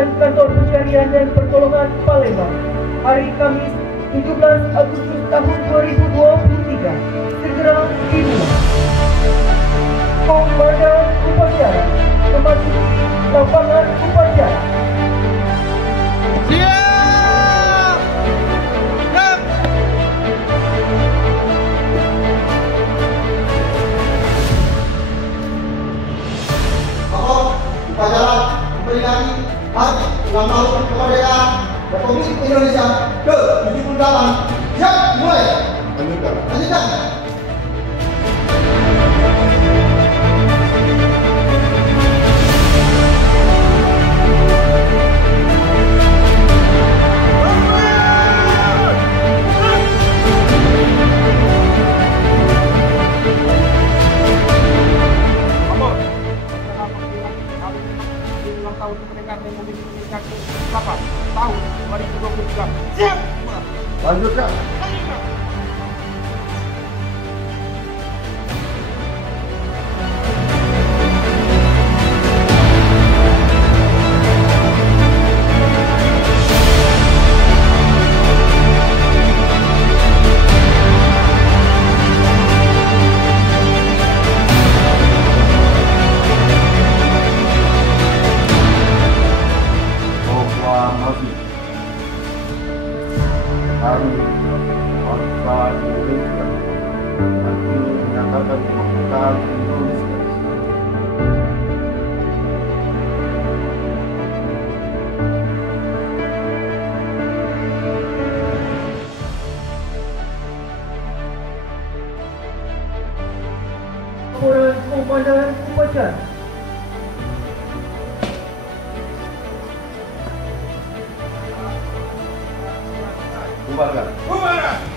Depan Kantor Pencarian dan Pertolongan Palembang, hari Kamis 17 Agustus tahun 2023, segera dimulai. Komandan upacara memasuki lapangan upacara. Siap! Siap! Pokok upacara memperingati Hari Ulang Tahun Kemerdekaan Republik Indonesia ke-78. Siap, mulai. Lanjutkan. Ulang tahun kemerdekaan Republik Indonesia ke-8 tahun 2023. Siap! Lanjutkan. Proklamasi Hari Bangsa Indonesia nanti menyatakan kemerdekaan Indonesia. Laporan Komandan Upacara. Bubarkan.